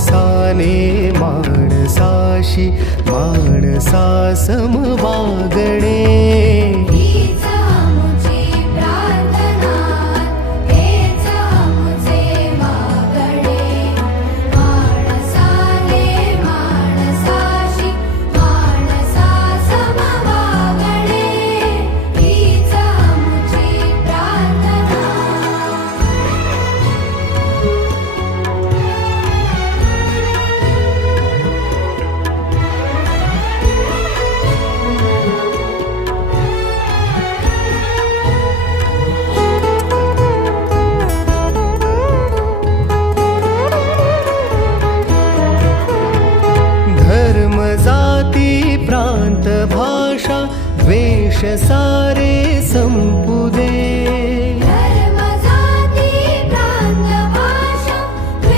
माणसाने माणसाशी माणसा समवागणे सारे संपूर्ण